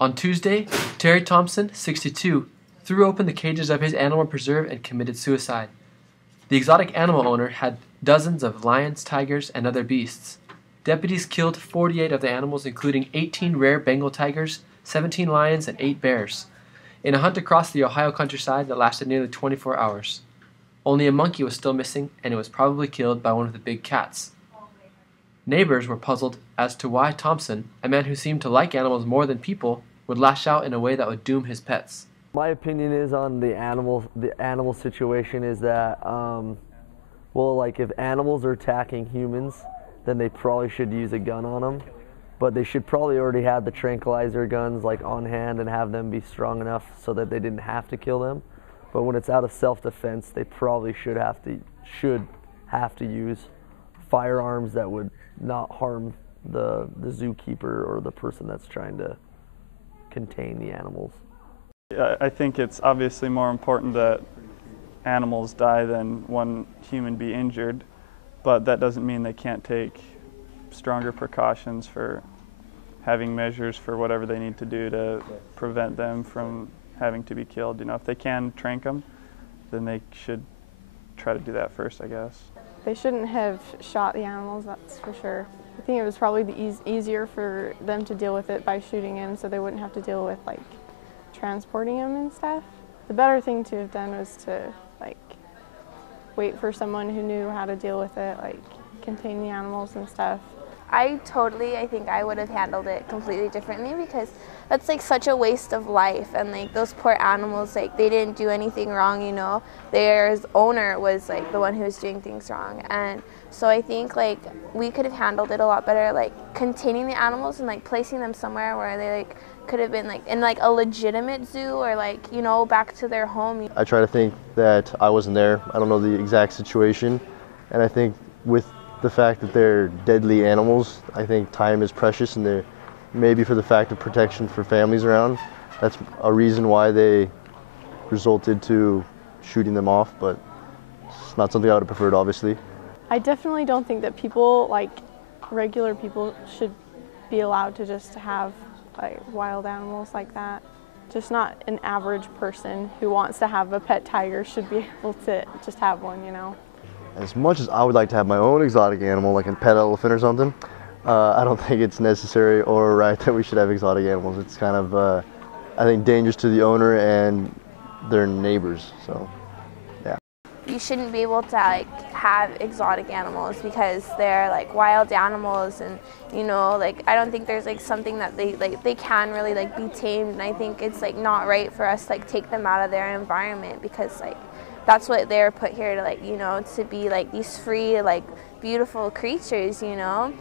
On Tuesday, Terry Thompson, 62, threw open the cages of his animal preserve and committed suicide. The exotic animal owner had dozens of lions, tigers, and other beasts. Deputies killed 48 of the animals, including 18 rare Bengal tigers, 17 lions, and 8 bears, in a hunt across the Ohio countryside that lasted nearly 24 hours. Only a monkey was still missing, and it was probably killed by one of the big cats. Neighbors were puzzled as to why Thompson, a man who seemed to like animals more than people, would lash out in a way that would doom his pets. My opinion is on the animal situation is that, well, like if animals are attacking humans, then they probably should use a gun on them. But they should probably already have the tranquilizer guns like on hand and have them be strong enough so that they didn't have to kill them. But when it's out of self-defense, they probably should have to use firearms that would not harm the zookeeper or the person that's trying to contain the animals. I think it's obviously more important that animals die than one human be injured, but that doesn't mean they can't take stronger precautions for having measures for whatever they need to do to prevent them from having to be killed. You know, if they can trank them, then they should try to do that first, I guess. They shouldn't have shot the animals, that's for sure. I think it was probably easier for them to deal with it by shooting him so they wouldn't have to deal with like transporting him and stuff. The better thing to have done was to like wait for someone who knew how to deal with it, like contain the animals and stuff. I think I would have handled it completely differently because that's like such a waste of life, and like those poor animals, like they didn't do anything wrong, you know. Their owner was like the one who was doing things wrong, and so I think like we could have handled it a lot better, like containing the animals and like placing them somewhere where they like could have been like in like a legitimate zoo or like, you know, back to their home. I try to think that I wasn't there. I don't know the exact situation, and I think with the fact that they're deadly animals, I think time is precious, and they're maybe for the fact of protection for families around, that's a reason why they resulted to shooting them off, but it's not something I would have preferred, obviously. I definitely don't think that people, like regular people, should be allowed to just have like wild animals like that. Just not an average person who wants to have a pet tiger should be able to just have one, you know. As much as I would like to have my own exotic animal, like a pet elephant or something, I don't think it's necessary or right that we should have exotic animals. It's kind of, I think, dangerous to the owner and their neighbors, so, yeah. You shouldn't be able to like have exotic animals because they're like wild animals, and you know, like I don't think there's like something that they can really like be tamed, and I think it's like not right for us to like take them out of their environment because like that's what they're put here to, like, you know, to be like these free, like beautiful creatures, you know.